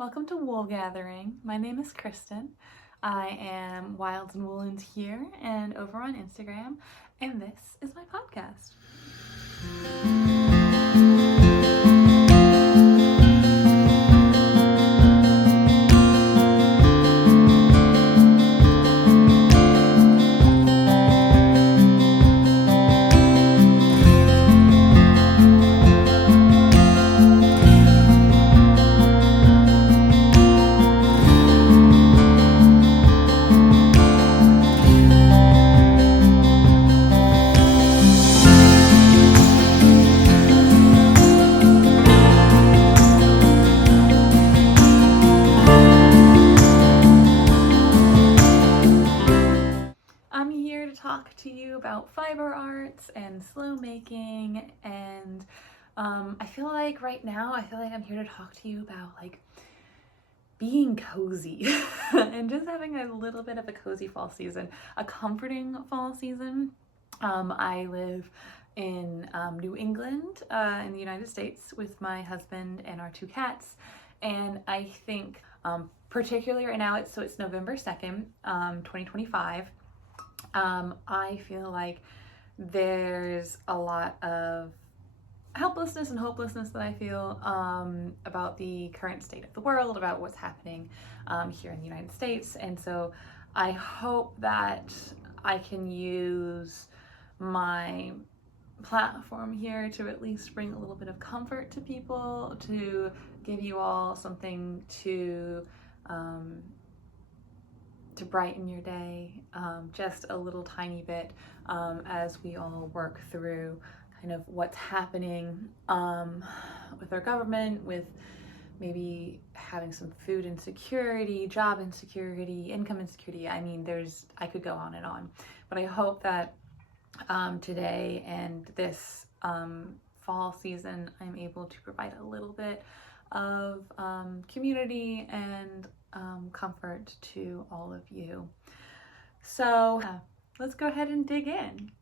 Welcome to Woolgathering. My name is Kristen. I am Wilds and Woolens here and over on Instagram, and this is my podcast. I'm here to talk to you about fiber arts and slow making, and I feel like right now I'm here to talk to you about being cozy and just having a little bit of a cozy fall season, a comforting fall season. I live in New England in the United States with my husband and our two cats, and I think particularly right now it's November 2nd, 2025. I feel like there's a lot of helplessness and hopelessness that I feel about the current state of the world, about what's happening here in the United States. And so I hope that I can use my platform here to at least bring a little bit of comfort to people, to give you all something to brighten your day, just a little tiny bit, as we all work through kind of what's happening with our government, with maybe having some food insecurity, job insecurity, income insecurity. I mean, I could go on and on, but I hope that today and this fall season, I'm able to provide a little bit of community and comfort to all of you. So let's go ahead and dig in.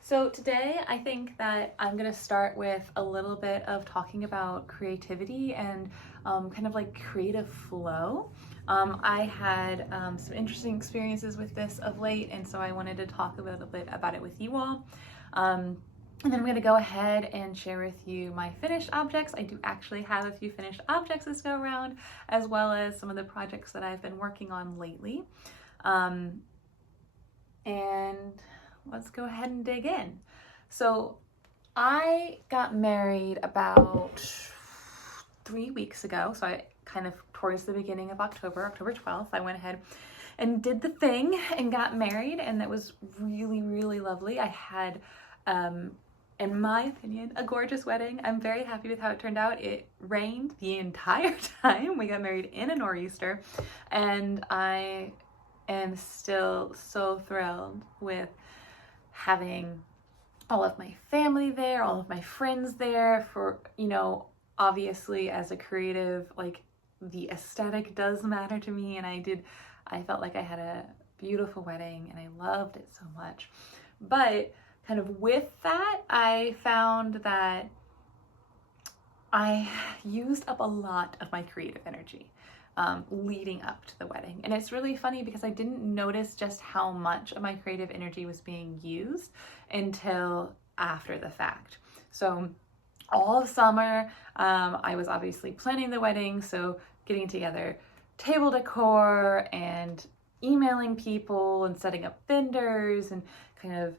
So today I think that I'm going to start with a little bit of talking about creativity and kind of like creative flow. I had some interesting experiences with this of late, and so I wanted to talk a little bit about it with you all. And then I'm going to go ahead and share with you my finished objects. I do actually have a few finished objects this go around, as well as some of the projects that I've been working on lately. And let's go ahead and dig in. So I got married about 3 weeks ago. So I kind of towards the beginning of October 12th, I went ahead and did the thing and got married. And that was really, really lovely. I had, in my opinion, a gorgeous wedding. I'm very happy with how it turned out. It rained the entire time. We got married in a nor'easter, and I am still so thrilled with having all of my family there, all of my friends there. For, obviously as a creative, like, the aesthetic does matter to me, and I felt like I had a beautiful wedding and I loved it so much. But kind of with that, I found that I used up a lot of my creative energy leading up to the wedding. And it's really funny because I didn't notice just how much of my creative energy was being used until after the fact. So all of summer, I was obviously planning the wedding, so getting together table decor and emailing people and setting up vendors and kind of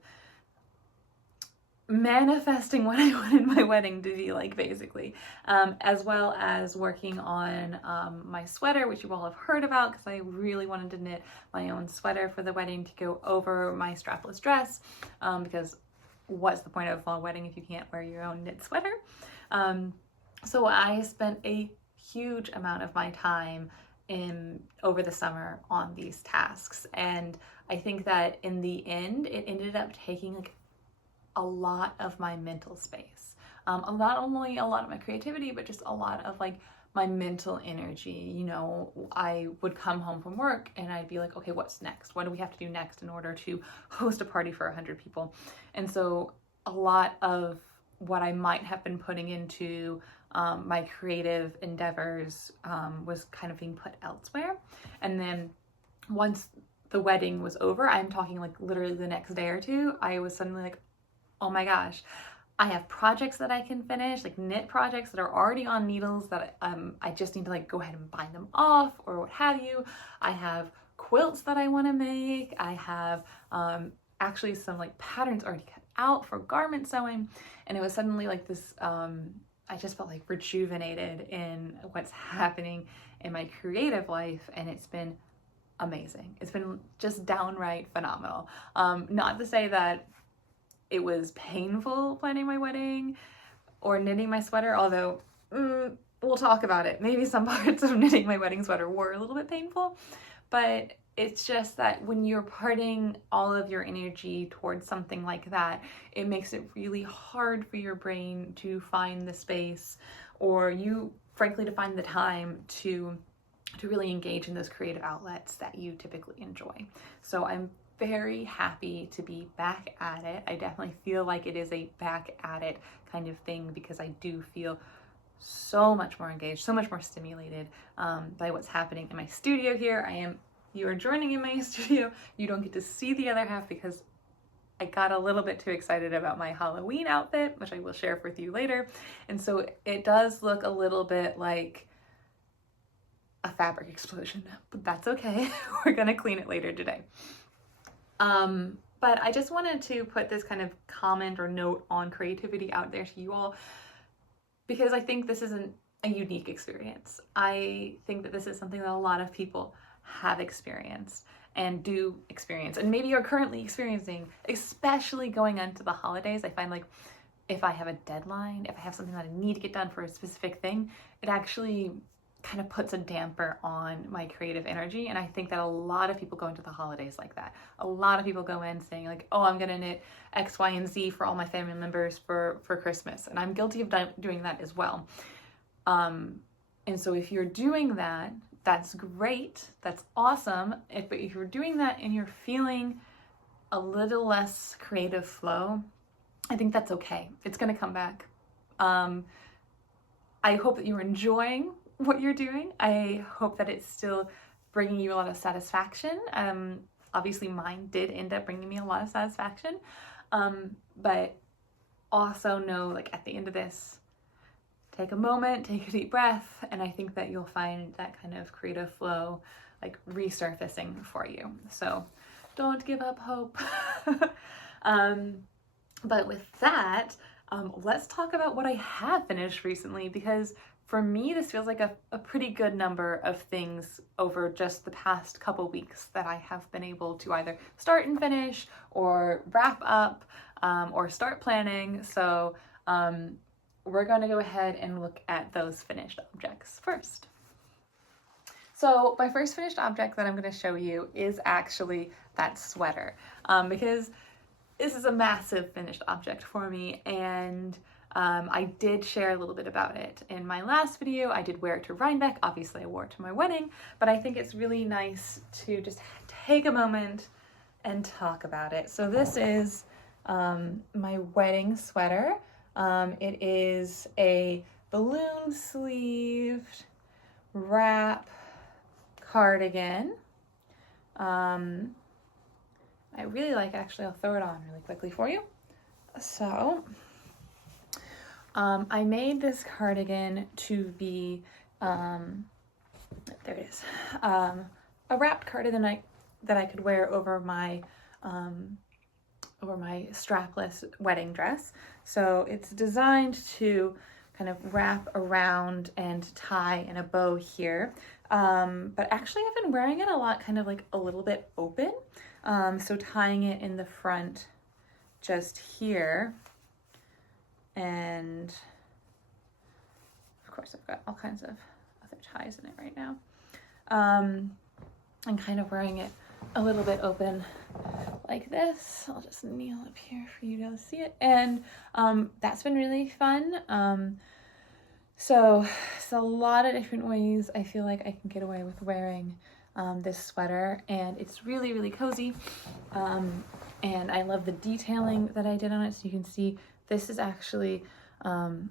manifesting what I wanted my wedding to be like, basically, as well as working on my sweater, which you all have heard about, because I really wanted to knit my own sweater for the wedding to go over my strapless dress, because what's the point of a fall wedding if you can't wear your own knit sweater? So I spent a huge amount of my time over the summer on these tasks, and I think that in the end it ended up taking like a lot of my mental space, not only a lot of my creativity, but just a lot of like my mental energy. You know, I would come home from work and I'd be like, okay, what's next? What do we have to do next in order to host a party for 100 people? And so a lot of what I might have been putting into my creative endeavors was kind of being put elsewhere. And then once the wedding was over, I'm talking like literally the next day or two, I was suddenly like, oh my gosh, I have projects that I can finish, like knit projects that are already on needles that I just need to like go ahead and bind them off or what have you. I have quilts that I want to make. I have actually some like patterns already cut out for garment sewing. And it was suddenly like this, I just felt like rejuvenated in what's happening in my creative life. And it's been amazing. It's been just downright phenomenal. Not to say that it was painful planning my wedding or knitting my sweater, although we'll talk about it. Maybe some parts of knitting my wedding sweater were a little bit painful, but it's just that when you're putting all of your energy towards something like that, it makes it really hard for your brain to find the space, or you frankly to find the time to really engage in those creative outlets that you typically enjoy. So I'm very happy to be back at it. I definitely feel like it is a back at it kind of thing, because I do feel so much more engaged, so much more stimulated by what's happening in my studio here. You are joining in my studio. You don't get to see the other half because I got a little bit too excited about my Halloween outfit, which I will share with you later. And so it does look a little bit like a fabric explosion, but that's okay. We're gonna clean it later today. But I just wanted to put this kind of comment or note on creativity out there to you all, because I think this isn't a unique experience. I think that this is something that a lot of people have experienced and do experience, and maybe are currently experiencing, especially going into the holidays. I find like if I have a deadline, if I have something that I need to get done for a specific thing, it actually kind of puts a damper on my creative energy. And I think that a lot of people go into the holidays like that. A lot of people go in saying like, oh, I'm gonna knit X, Y, and Z for all my family members for Christmas. And I'm guilty of doing that as well. And so if you're doing that, that's great, that's awesome. But if you're doing that and you're feeling a little less creative flow, I think that's okay. It's gonna come back. I hope that you're enjoying what you're doing. I hope that it's still bringing you a lot of satisfaction. Obviously mine did end up bringing me a lot of satisfaction, but also know, like, at the end of this, take a moment, take a deep breath, and I think that you'll find that kind of creative flow like resurfacing for you. So don't give up hope. But with that, let's talk about what I have finished recently, because for me, this feels like a pretty good number of things over just the past couple weeks that I have been able to either start and finish, or wrap up, or start planning. So we're going to go ahead and look at those finished objects first. So my first finished object that I'm going to show you is actually that sweater, because this is a massive finished object for me, and I did share a little bit about it in my last video. I did wear it to Rhinebeck. Obviously I wore it to my wedding, but I think it's really nice to just take a moment and talk about it. So this is my wedding sweater. It is a balloon sleeved wrap cardigan. I really like, actually, I'll throw it on really quickly for you. So I made this cardigan to be, there it is, a wrapped cardigan that I could wear over my over my strapless wedding dress. So it's designed to kind of wrap around and tie in a bow here. But actually I've been wearing it a lot kind of like a little bit open. So tying it in the front just here. And of course I've got all kinds of other ties in it right now. And kind of wearing it a little bit open like this. I'll just kneel up here for you to see it. And that's been really fun. So it's a lot of different ways I feel like I can get away with wearing this sweater, and it's really, really cozy. And I love the detailing that I did on it. So you can see this is actually,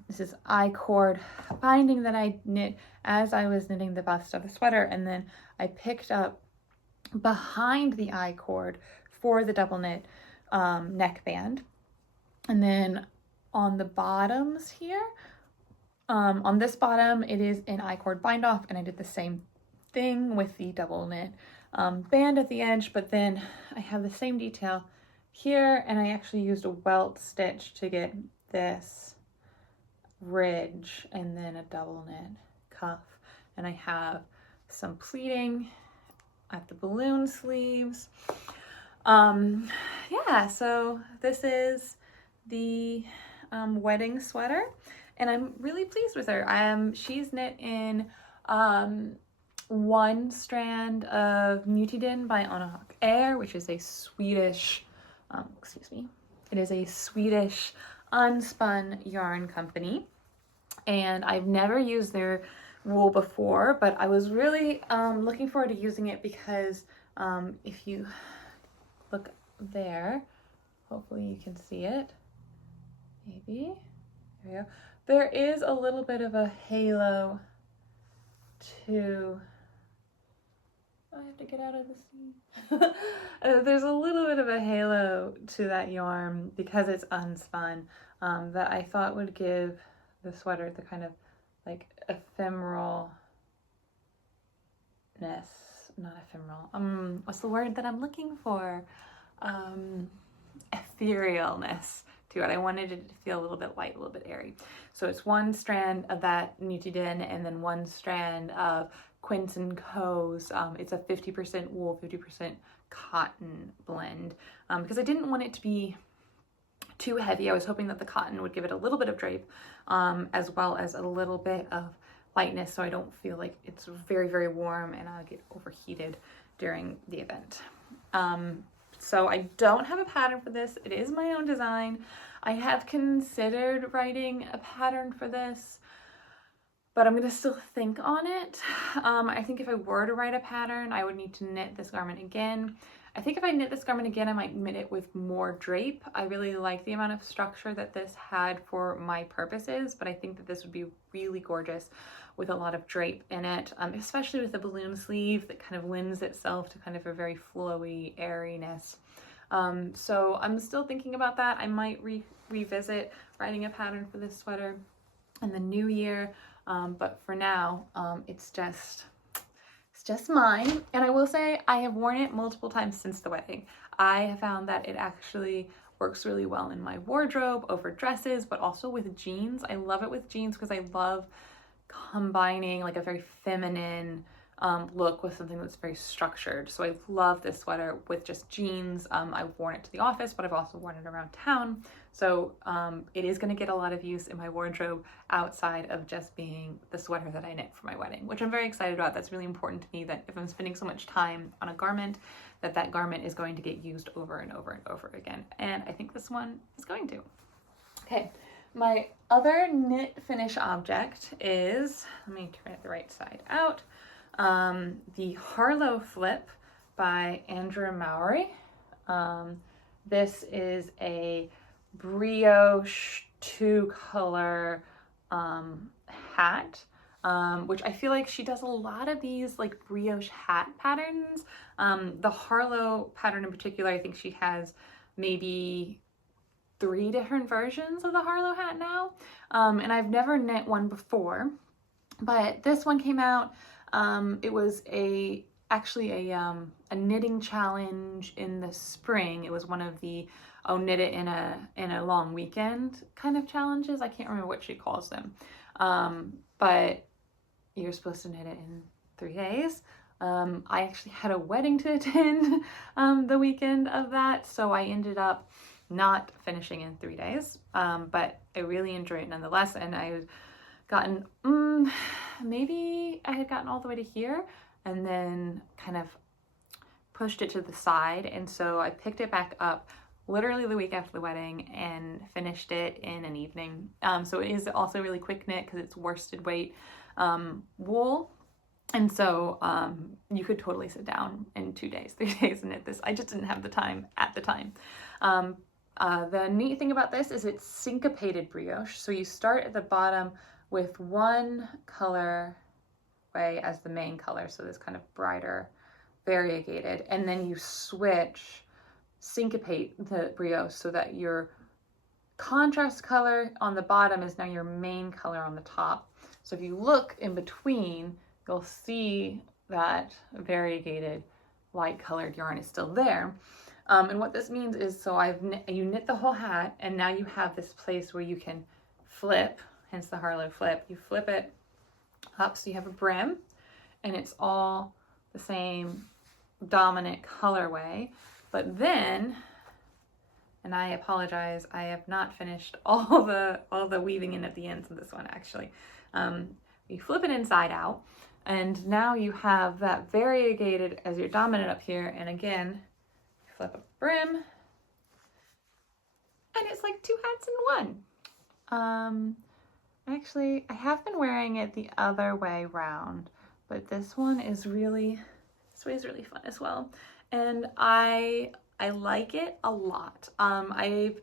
this is I-cord binding that I knit as I was knitting the bust of the sweater. And then I picked up behind the I-cord for the double knit neckband. And then on the bottoms here, on this bottom, it is an I-cord bind off, and I did the same thing with the double knit band at the edge, but then I have the same detail here, and I actually used a welt stitch to get this ridge and then a double knit cuff. And I have some pleating at the balloon sleeves. Yeah, so this is the wedding sweater, and I'm really pleased with her. She's knit in one strand of Nutiden by Anahawk Air, which is a Swedish, it is a Swedish unspun yarn company, and I've never used their wool before, but I was really looking forward to using it because if you look there, hopefully you can see it, maybe, there we go. There is a little bit of a halo to, I have to get out of the scene. There's a little bit of a halo to that yarn because it's unspun that I thought would give the sweater the kind of like ephemeralness, not ephemeral, what's the word that I'm looking for? Etherealness to it. I wanted it to feel a little bit light, a little bit airy. So it's one strand of that Nutiden and then one strand of Quince & Co.'s. It's a 50% wool, 50% cotton blend because I didn't want it to be too heavy. I was hoping that the cotton would give it a little bit of drape as well as a little bit of lightness, so I don't feel like it's very, very warm and I'll get overheated during the event. So I don't have a pattern for this. It is my own design. I have considered writing a pattern for this, but I'm gonna still think on it. I think if I were to write a pattern, I would need to knit this garment again. I think if I knit this garment again, I might knit it with more drape. I really like the amount of structure that this had for my purposes, but I think that this would be really gorgeous with a lot of drape in it, especially with the balloon sleeve that kind of lends itself to kind of a very flowy airiness. So I'm still thinking about that. I might revisit writing a pattern for this sweater in the new year, but for now, it's just mine. And I will say I have worn it multiple times since the wedding. I have found that it actually works really well in my wardrobe over dresses, but also with jeans. I love it with jeans because I love combining like a very feminine look with something that's very structured. So I love this sweater with just jeans. I've worn it to the office, but I've also worn it around town. So it is going to get a lot of use in my wardrobe outside of just being the sweater that I knit for my wedding, which I'm very excited about. That's really important to me, that if I'm spending so much time on a garment, that garment is going to get used over and over and over again. And I think this one is going to. Okay. My other knit finish object is, let me turn it the right side out, the Harlow Flip by Andrea Mowry. This is a brioche 2-color hat, which I feel like she does a lot of these like brioche hat patterns. The Harlow pattern in particular, I think she has maybe 3 different versions of the Harlow hat now, and I've never knit one before, but this one came out. It was a actually a knitting challenge in the spring. It was one of the knit it in a long weekend kind of challenges. I can't remember what she calls them, but you're supposed to knit it in 3 days. I actually had a wedding to attend the weekend of that, so I ended up not finishing in 3 days, but I really enjoyed it nonetheless. And I had gotten maybe I had gotten all the way to here and then kind of pushed it to the side, and so I picked it back up literally the week after the wedding and finished it in an evening. So it is also really quick knit because it's worsted weight wool, and so you could totally sit down in 2 days, 3 days and knit this. I just didn't have the time at the time. The neat thing about this is it's syncopated brioche, so you start at the bottom with one color way as the main color, so this kind of brighter variegated, and then you syncopate the brioche so that your contrast color on the bottom is now your main color on the top. So if you look in between, you'll see that variegated light colored yarn is still there. And what this means is, so you knit the whole hat, and now you have this place where you can flip, hence the Harlow flip. You flip it up so you have a brim, and it's all the same dominant colorway. But then, and I apologize, I have not finished all the weaving in at the ends of this one actually. You flip it inside out, and now you have that variegated as your dominant up here, and again, you flip a brim, and it's like 2 hats in one. Actually, I have been wearing it the other way round, but this one is really, fun as well. And I like it a lot. I've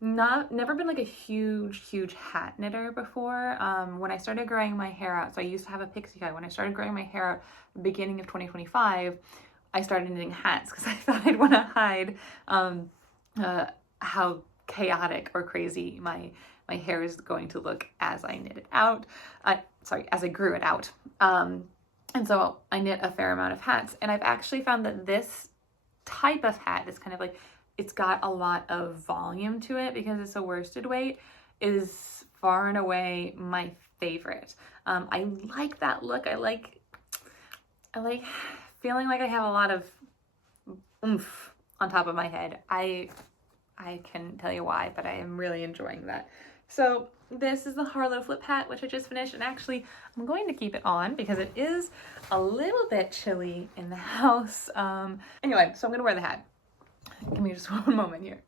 never been like a huge hat knitter before. When I started growing my hair out, so I used to have a pixie cut. When I started growing my hair out the beginning of 2025, I started knitting hats because I thought I'd want to hide how chaotic or crazy my hair is going to look as I knit it out. As I grew it out. And so I knit a fair amount of hats, and I've actually found that this type of hat is kind of like, it's got a lot of volume to it because it's a worsted weight, is far and away my favorite. I like that look. I like feeling like I have a lot of oomph on top of my head. I can tell you why, but I am really enjoying that. So this is the Harlow flip hat, which I just finished, and actually I'm going to keep it on because it is a little bit chilly in the house. Anyway, so I'm gonna wear the hat. Give me just one moment here.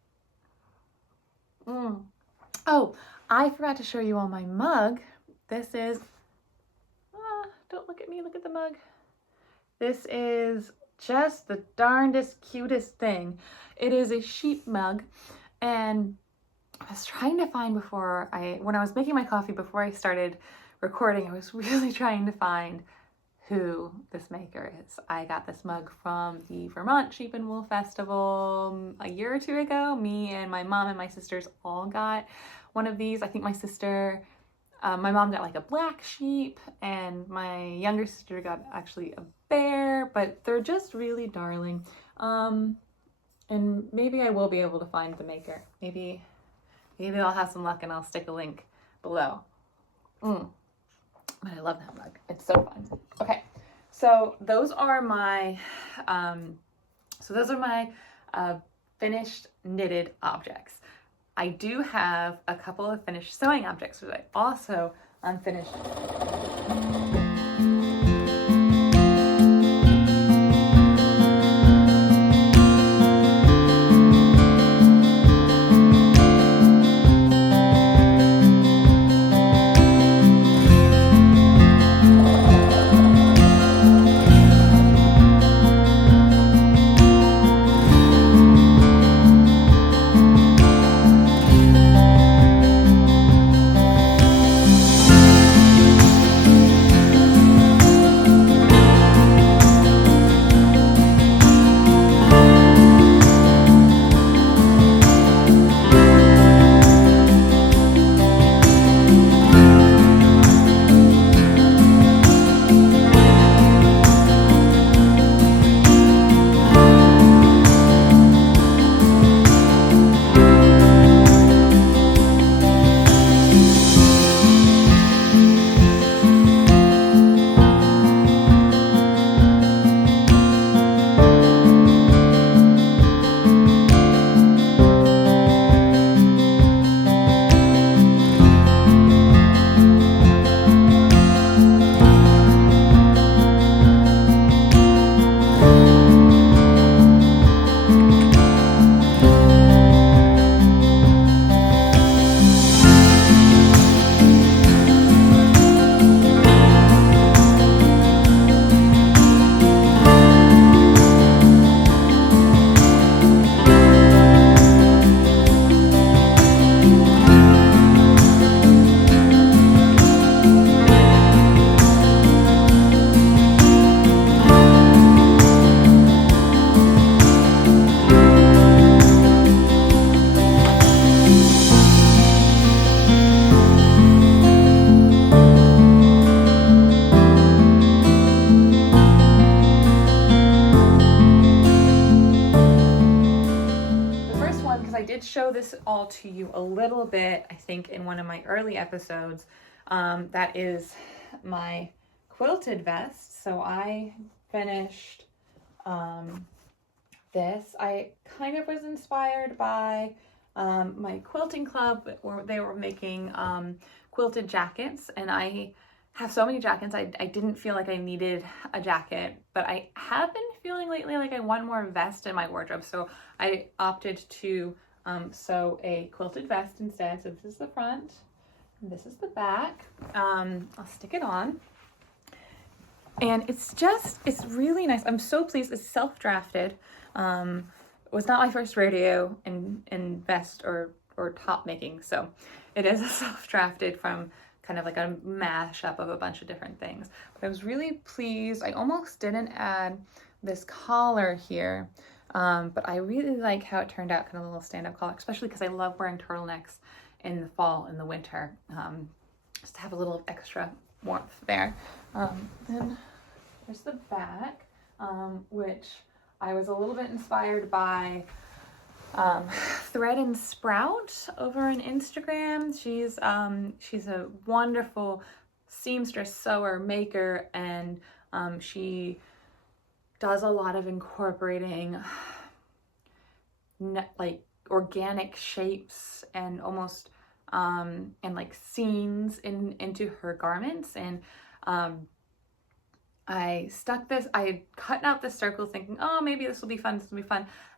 Oh, I forgot to show you all my mug. This is, don't look at me, look at the mug. This is just the darndest, cutest thing. It is a sheep mug, and I was trying to find when I was making my coffee before I started recording, I was really trying to find who this maker is. I got this mug from the Vermont Sheep and Wool Festival a year or 2 ago. Me and my mom and my sisters all got one of these. I think my mom got like a black sheep, and my younger sister got actually a bear, but they're just really darling. And maybe I will be able to find the maker. Maybe I'll have some luck and I'll stick a link below. But I love that mug. It's so fun. Okay, so those are my finished knitted objects. I do have a couple of finished sewing objects, but I also unfinished. show this all to you a little bit, I think, in one of my early episodes. That is my quilted vest. So I finished this. I kind of was inspired by my quilting club, where they were making quilted jackets, and I have so many jackets. I didn't feel like I needed a jacket, but I have been feeling lately like I want more vest in my wardrobe, so I opted to sew a quilted vest instead. So this is the front, and this is the back. I'll stick it on. And it's really nice. I'm so pleased. It's self-drafted. It was not my first rodeo in vest or top making, so it is a self-drafted from kind of like a mashup of a bunch of different things. But I was really pleased. I almost didn't add this collar here, but I really like how it turned out, kind of a little stand-up collar, especially because I love wearing turtlenecks in the fall and the winter, just to have a little extra warmth there. Then there's the back, which I was a little bit inspired by Thread and Sprout over on Instagram. She's a wonderful seamstress, sewer, maker, and she does a lot of incorporating like organic shapes and almost and like scenes into her garments. And I had cut out this circle thinking, oh, maybe this will be fun,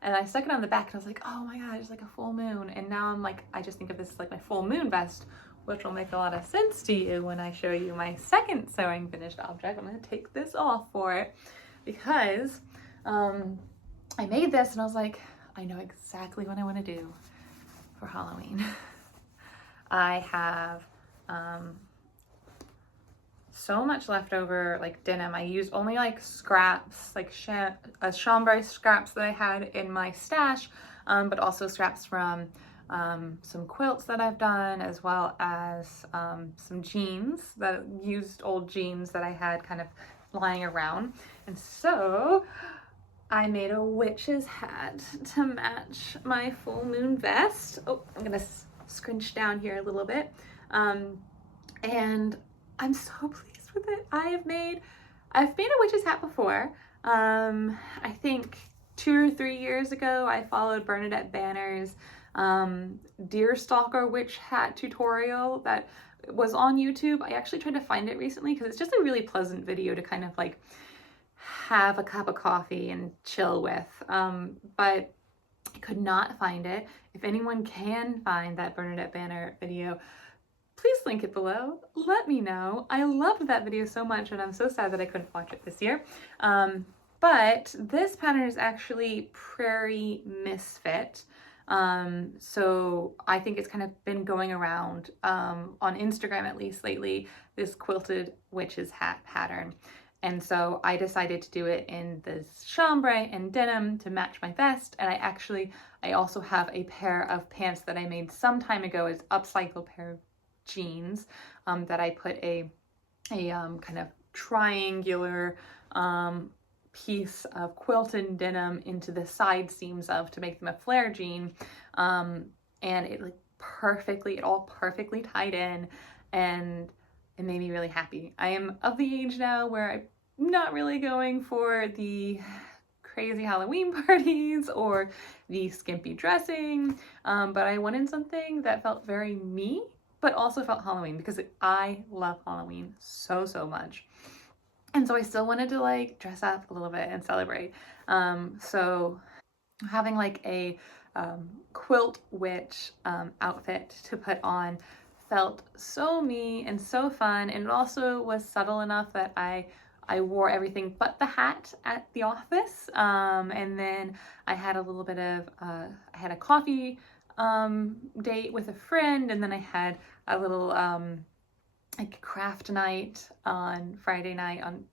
and I stuck it on the back, and I was like, oh my god, it's like a full moon. And now I'm like, I just think of this as like my full moon vest, which will make a lot of sense to you when I show you my second sewing finished object. I'm going to take this off for it, because I made this and I was like, I know exactly what I want to do for Halloween. I have so much leftover like denim. I used only like scraps, like chambray scraps that I had in my stash, but also scraps from some quilts that I've done, as well as some jeans, used old jeans that I had kind of lying around. And so I made a witch's hat to match my full moon vest. Oh, I'm gonna scrunch down here a little bit. And I'm so pleased with it. I've made a witch's hat before. I think 2 or 3 years ago, I followed Bernadette Banner's Deerstalker witch hat tutorial that was on YouTube. I actually tried to find it recently because it's just a really pleasant video to kind of like have a cup of coffee and chill with. But I could not find it. If anyone can find that Bernadette Banner video, please link it below. Let me know. I loved that video so much, and I'm so sad that I couldn't watch it this year. But this pattern is actually Prairie Misfit. So I think it's kind of been going around on Instagram, at least lately, this quilted witch's hat pattern. And so I decided to do it in this chambray and denim to match my vest. And I also have a pair of pants that I made some time ago as upcycled pair of jeans that I put a kind of triangular piece of quilted denim into the side seams of to make them a flare jean, and it all perfectly tied in, and it made me really happy. I am of the age now where I'm not really going for the crazy Halloween parties or the skimpy dressing, but I wanted something that felt very me, but also felt Halloween, because I love Halloween so much. And so I still wanted to like dress up a little bit and celebrate. So having like a quilt witch outfit to put on felt so me and so fun. And it also was subtle enough that I wore everything but the hat at the office. And then I had a little bit of, I had a coffee date with a friend, and then I had a little like craft night on Friday night on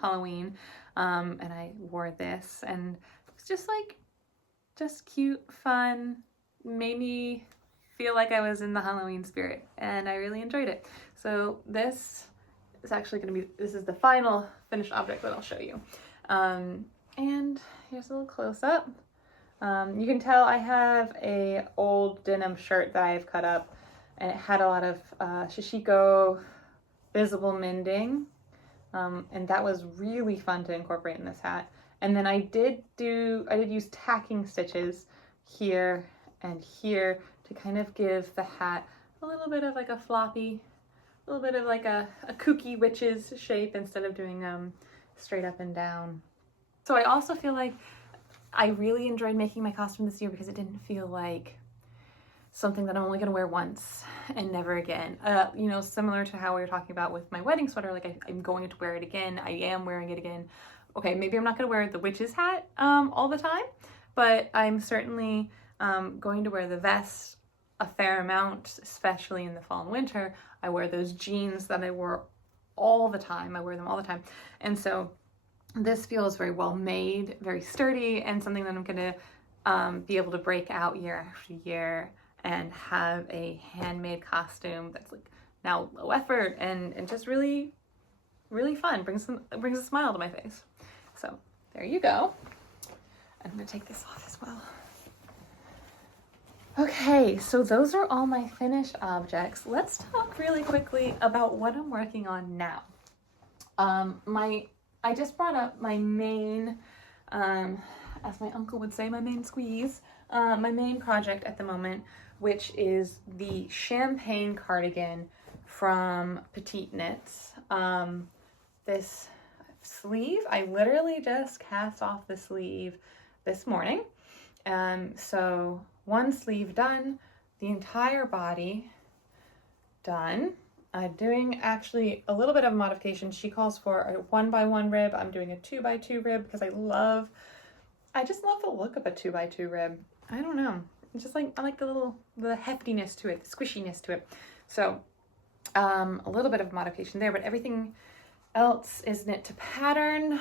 Halloween, and I wore this, and it was just cute, fun, made me feel like I was in the Halloween spirit, and I really enjoyed it. So this is actually this is the final finished object that I'll show you. And here's a little close-up You can tell I have a old denim shirt that I've cut up, and it had a lot of Shishiko visible mending, and that was really fun to incorporate in this hat. And then I did use tacking stitches here and here to kind of give the hat a little bit of like a floppy, a little bit of like a kooky witch's shape instead of doing straight up and down. So I also feel like I really enjoyed making my costume this year because it didn't feel like something that I'm only gonna wear once and never again. You know, similar to how we were talking about with my wedding sweater, like I'm going to wear it again. I am wearing it again. Okay, maybe I'm not gonna wear the witch's hat all the time, but I'm certainly going to wear the vest a fair amount, especially in the fall and winter. I wear those jeans that I wore all the time. I wear them all the time. And so this feels very well made, very sturdy, and something that I'm gonna be able to break out year after year and have a handmade costume that's like now low effort and just really, really fun. Brings a smile to my face. So there you go. I'm gonna take this off as well. Okay, so those are all my finished objects. Let's talk really quickly about what I'm working on now. I just brought up my main, as my uncle would say, my main squeeze, my main project at the moment, which is the champagne cardigan from Petite Knits. This sleeve, I literally just cast off the sleeve this morning. So one sleeve done, the entire body done. Doing actually a little bit of a modification. She calls for a 1x1 rib. I'm doing a 2x2 rib because I just love the look of a 2x2 rib. I don't know. It's just like, I like the heftiness to it, the squishiness to it. So a little bit of modification there, but everything else is knit to pattern.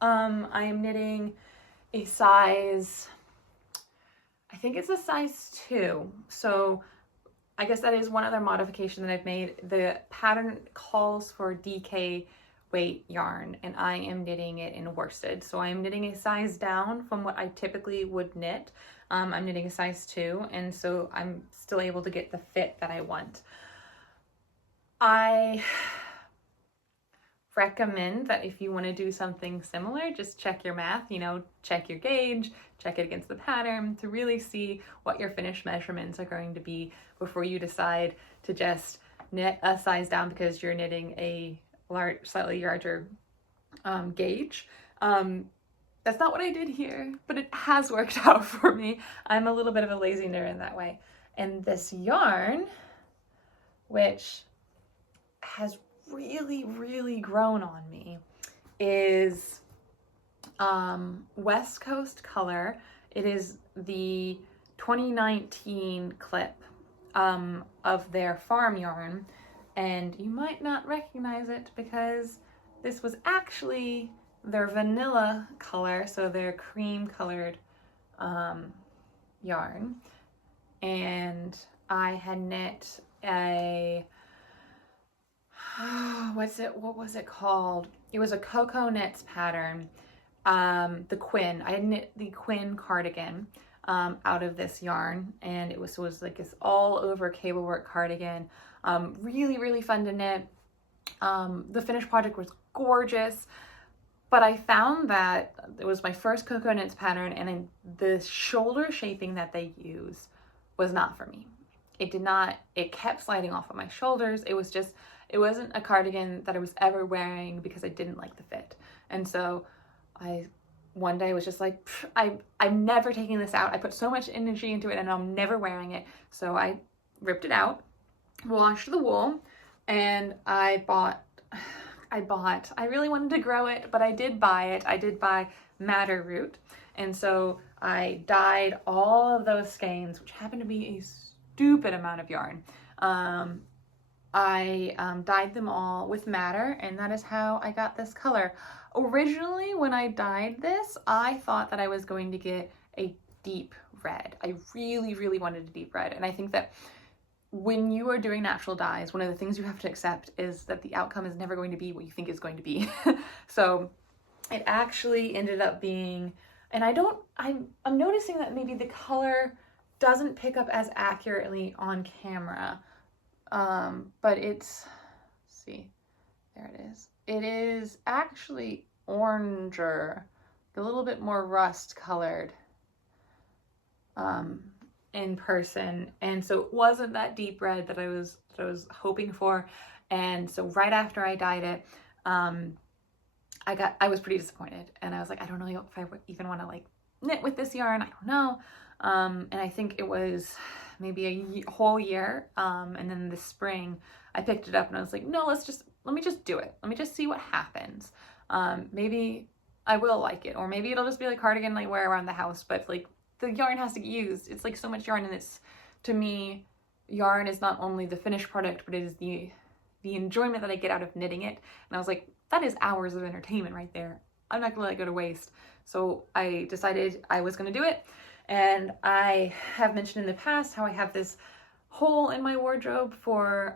I am knitting a size, I think it's a size 2. So I guess that is one other modification that I've made. The pattern calls for DK weight yarn, and I am knitting it in worsted. So I'm knitting a size down from what I typically would knit. I'm knitting a size 2, and so I'm still able to get the fit that I want. I recommend that if you want to do something similar, just check your math, you know, check your gauge, check it against the pattern to really see what your finished measurements are going to be before you decide to just knit a size down because you're knitting a slightly larger gauge. That's not what I did here, but it has worked out for me. I'm a little bit of a lazy knitter in that way. And this yarn, which has really, really grown on me, is West Coast Color. It is the 2019 clip of their farm yarn, and you might not recognize it because this was actually their vanilla color, so their cream colored yarn. And I had knit a what was it called? It was a Cocoa Knits pattern, the Quinn. I had knit the Quinn cardigan out of this yarn, and it was like this all over cable work cardigan. Really, really fun to knit. The finished project was gorgeous, but I found that it was my first Cocoa Knits pattern, and the shoulder shaping that they use was not for me. It kept sliding off of my shoulders. It wasn't a cardigan that I was ever wearing because I didn't like the fit. And so one day was just like, I'm never taking this out. I put so much energy into it and I'm never wearing it. So I ripped it out, washed the wool, and I really wanted to grow it, but I did buy it. I did buy madder root. And so I dyed all of those skeins, which happened to be a stupid amount of yarn. I dyed them all with madder, and that is how I got this color. Originally, when I dyed this, I thought that I was going to get a deep red. I really, really wanted a deep red. And I think that when you are doing natural dyes, one of the things you have to accept is that the outcome is never going to be what you think it's going to be. So it actually ended up being And I'm noticing that maybe the color doesn't pick up as accurately on camera. But let's see, there it is. It is actually oranger, a little bit more rust colored in person. And so it wasn't that deep red that I was hoping for. And so right after I dyed it, I was pretty disappointed, and I was like, I don't know if I even want to like knit with this yarn. I don't know. And I think it was maybe a whole year. And then this spring I picked it up and I was like, no, let me just do it. Let me just see what happens. Maybe I will like it, or maybe it'll just be like cardigan I wear around the house, but like the yarn has to get used. It's like so much yarn, and it's, to me, yarn is not only the finished product, but it is the enjoyment that I get out of knitting it. And I was like, that is hours of entertainment right there. I'm not gonna let it go to waste. So I decided I was gonna do it. And I have mentioned in the past how I have this hole in my wardrobe for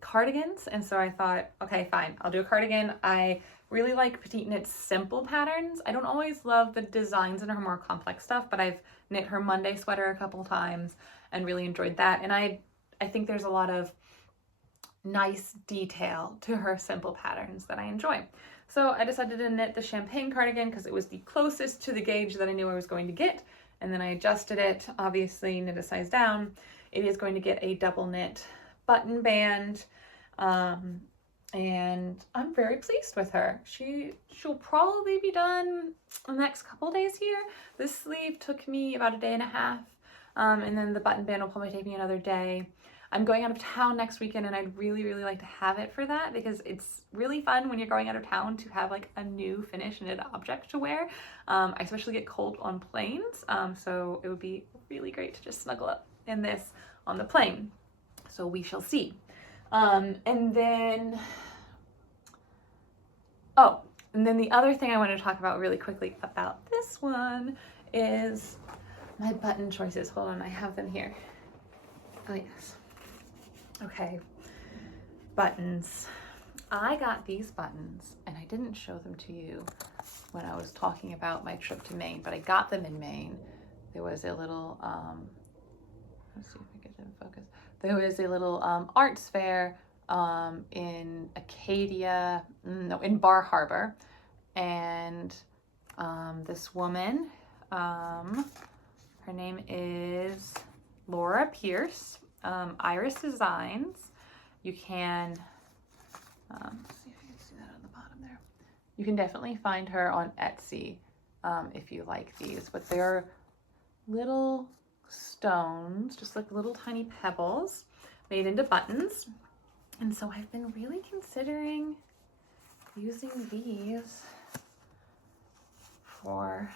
cardigans. And so I thought, okay, fine, I'll do a cardigan. I really like Petite Knit's simple patterns. I don't always love the designs in her more complex stuff, but I've knit her Monday sweater a couple times and really enjoyed that. And I think there's a lot of nice detail to her simple patterns that I enjoy. So I decided to knit the champagne cardigan because it was the closest to the gauge that I knew I was going to get. And then I adjusted it, obviously knit a size down. It is going to get a double knit button band. And I'm very pleased with her. She'll probably be done in the next couple days here. This sleeve took me about a day and a half. And then the button band will probably take me another day. I'm going out of town next weekend, and I'd really, really like to have it for that, because it's really fun when you're going out of town to have like a new finished knit object to wear. I especially get cold on planes, so it would be really great to just snuggle up in this on the plane. So we shall see. And then the other thing I want to talk about really quickly about this one is my button choices. Hold on, I have them here. Oh yes. Okay, buttons. I got these buttons, and I didn't show them to you when I was talking about my trip to Maine, but I got them in Maine. There was a little, let's see if I get it in focus. There was a little arts fair in in Bar Harbor, and this woman, her name is Laura Pierce, Iris Designs. You can, let's see if you can see that on the bottom there. You can definitely find her on Etsy if you like these, but they're little stones, just like little tiny pebbles made into buttons. And so I've been really considering using these for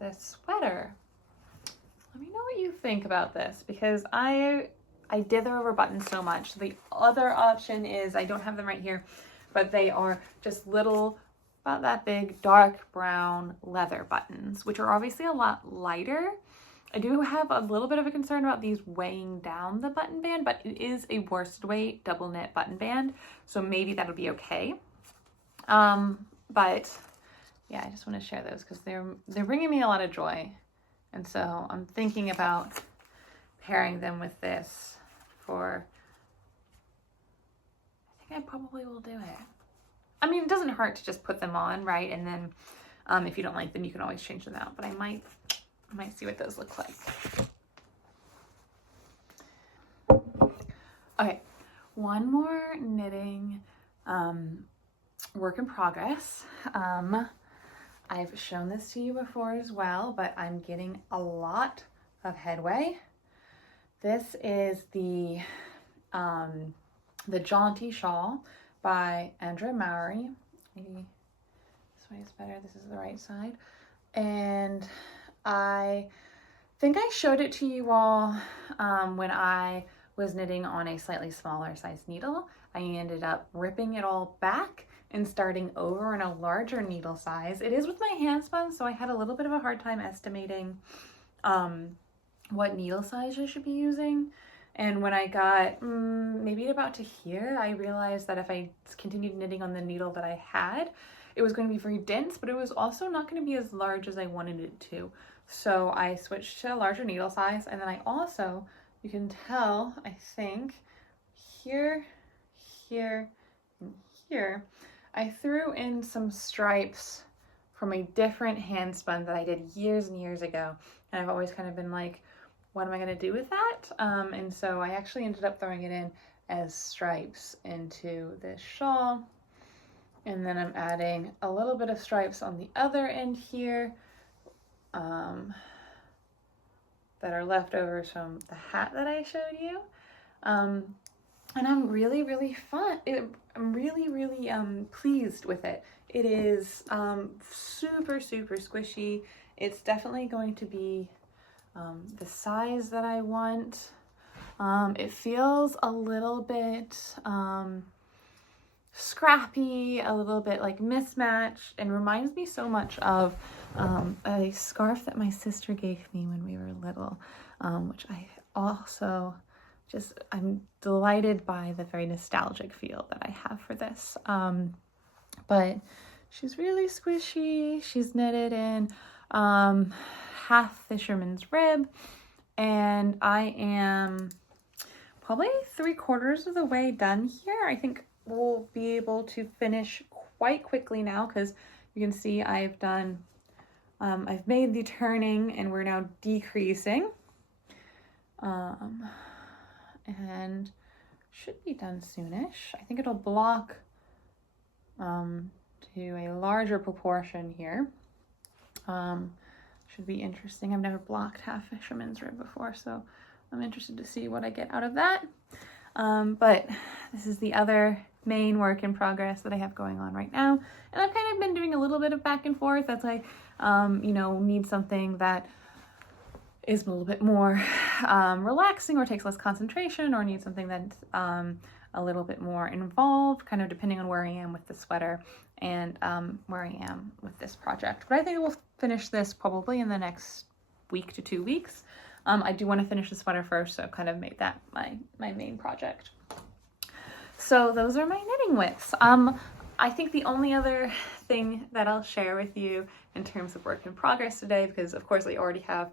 this sweater. Let me know what you think about this, because I dither over buttons so much. The other option is, I don't have them right here, but they are just little, about that big, dark brown leather buttons, which are obviously a lot lighter. I do have a little bit of a concern about these weighing down the button band, but it is a worsted weight double knit button band, so maybe that'll be okay. But yeah, I just want to share those because they're bringing me a lot of joy. And so I'm thinking about pairing them with this for, I think I probably will do it. I mean, it doesn't hurt to just put them on, right? And then if you don't like them, you can always change them out, but I might see what those look like. Okay, one more knitting work in progress. I've shown this to you before as well, but I'm getting a lot of headway. This is the Jaunty Shawl by Andrea Mowry. Maybe this way is better. This is the right side. And I think I showed it to you all when I was knitting on a slightly smaller size needle. I ended up ripping it all back and starting over in a larger needle size. It is with my hand spun, so I had a little bit of a hard time estimating what needle size I should be using. And when I got maybe about to here, I realized that if I continued knitting on the needle that I had, it was going to be very dense, but it was also not going to be as large as I wanted it to. So I switched to a larger needle size, and then I also, you can tell, I think, here, here, and here, I threw in some stripes from a different hand spun that I did years and years ago. And I've always kind of been like, what am I gonna do with that? And so I actually ended up throwing it in as stripes into this shawl. And then I'm adding a little bit of stripes on the other end here that are leftovers from the hat that I showed you. And I'm really, really I'm really pleased with it. It is super, super squishy. It's definitely going to be the size that I want. It feels a little bit scrappy, a little bit like mismatched, and reminds me so much of a scarf that my sister gave me when we were little, which I also I'm delighted by the very nostalgic feel that I have for this. But she's really squishy. She's knitted in half fisherman's rib, and I am probably 3/4 of the way done here. I think we'll be able to finish quite quickly now, because you can see I've made the turning and we're now decreasing. And should be done soonish. I think it'll block to a larger proportion here. Should be interesting. I've never blocked half fisherman's rib before, so I'm interested to see what I get out of that. But this is the other main work in progress that I have going on right now. And I've kind of been doing a little bit of back and forth as I, need something that is a little bit more relaxing or takes less concentration, or need something that's a little bit more involved, kind of depending on where I am with the sweater and where I am with this project. But I think we'll finish this probably in the next week to 2 weeks. I do want to finish the sweater first, so kind of make that my main project. So those are my knitting widths. I think the only other thing that I'll share with you in terms of work in progress today, because of course I already have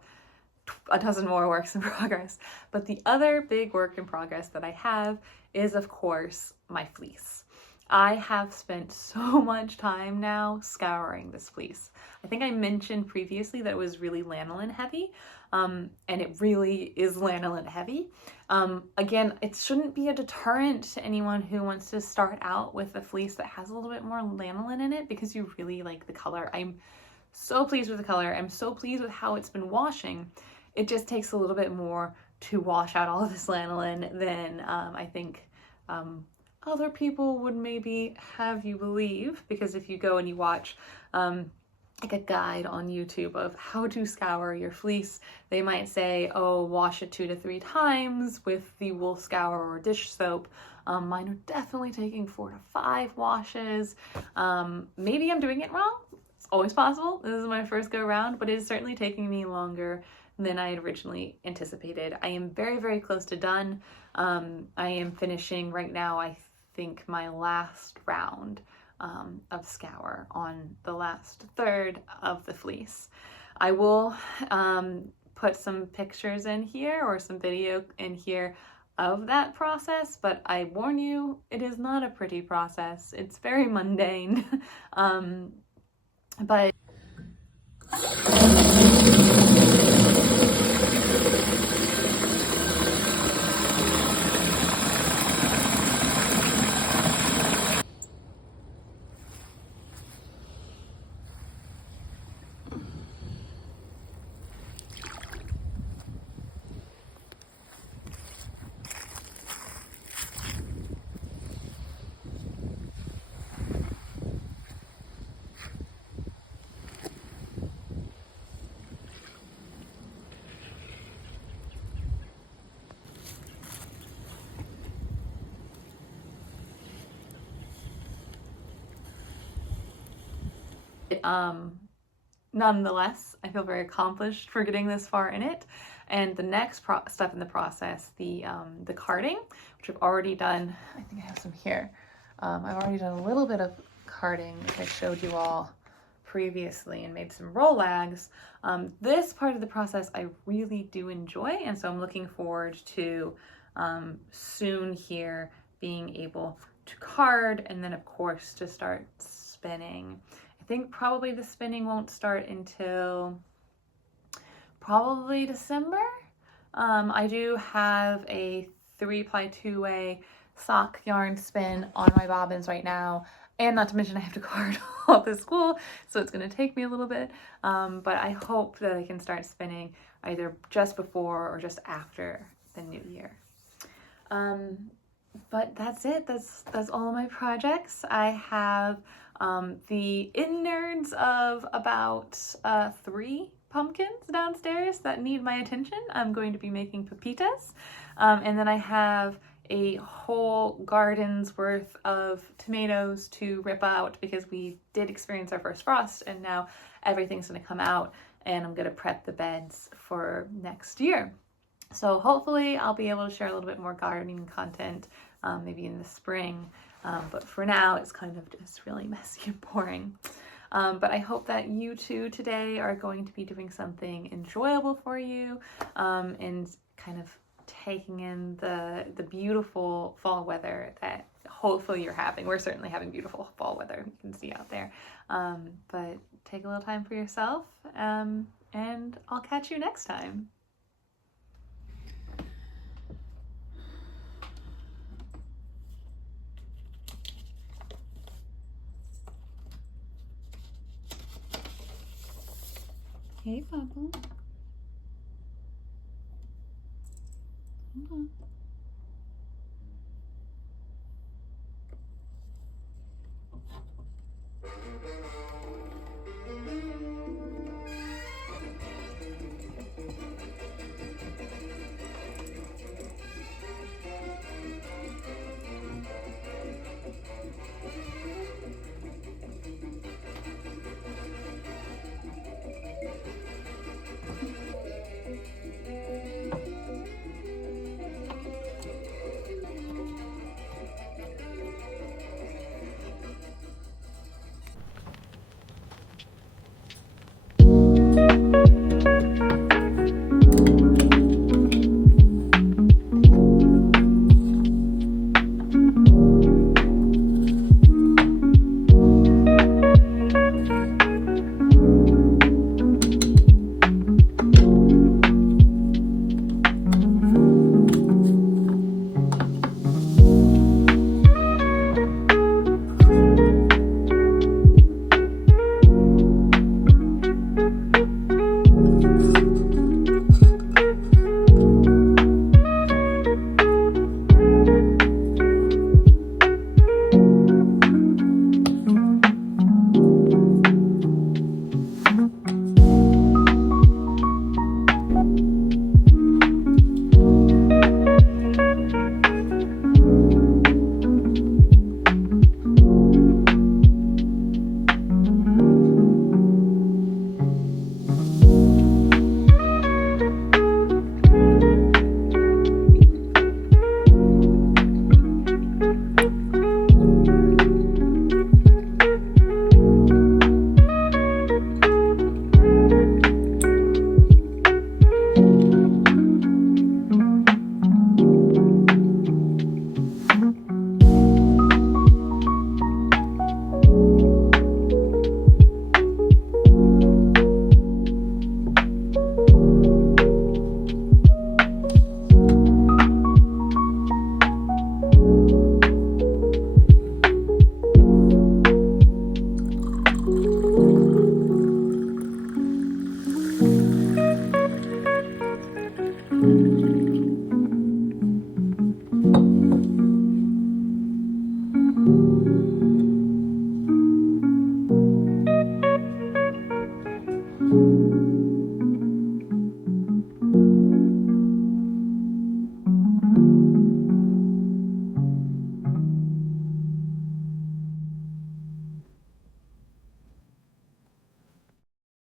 a dozen more works in progress, but the other big work in progress that I have is, of course, my fleece. I have spent so much time now scouring this fleece. I think I mentioned previously that it was really lanolin heavy, and it really is lanolin heavy. Again, it shouldn't be a deterrent to anyone who wants to start out with a fleece that has a little bit more lanolin in it, because you really like the color. I'm so pleased with the color. I'm so pleased with how it's been washing. It just takes a little bit more to wash out all of this lanolin than I think other people would maybe have you believe, because if you go and you watch like a guide on YouTube of how to scour your fleece, they might say, oh, wash it 2 to 3 times with the wool scour or dish soap. Mine are definitely taking 4 to 5 washes. Maybe I'm doing it wrong. It's always possible. This is my first go around, but it is certainly taking me longer than I had originally anticipated. I am very, very close to done. I am finishing right now, I think, my last round of scour on the last third of the fleece. I will put some pictures in here or some video in here of that process, but I warn you, it is not a pretty process. It's very mundane. But nonetheless, I feel very accomplished for getting this far in it. And the next step in the process, the carding, which I've already done. I think I have some here. I've already done a little bit of carding, which I showed you all previously, and made some roll lags. This part of the process I really do enjoy, and so I'm looking forward to soon here being able to card, and then of course to start spinning. I think probably the spinning won't start until probably December. I do have a 3-ply 2-way sock yarn spin on my bobbins right now, and not to mention I have to card all this wool, so it's going to take me a little bit, but I hope that I can start spinning either just before or just after the new year. But that's it. That's all my projects. I have the innards of about 3 pumpkins downstairs that need my attention. I'm going to be making pepitas. And then I have a whole garden's worth of tomatoes to rip out because we did experience our first frost, and now everything's going to come out, and I'm going to prep the beds for next year. So hopefully I'll be able to share a little bit more gardening content maybe in the spring, but for now it's kind of just really messy and boring. But I hope that you two today are going to be doing something enjoyable for you, and kind of taking in the beautiful fall weather that hopefully you're having. We're certainly having beautiful fall weather, you can see out there. But take a little time for yourself, and I'll catch you next time. Hey, Bubble. Hold on.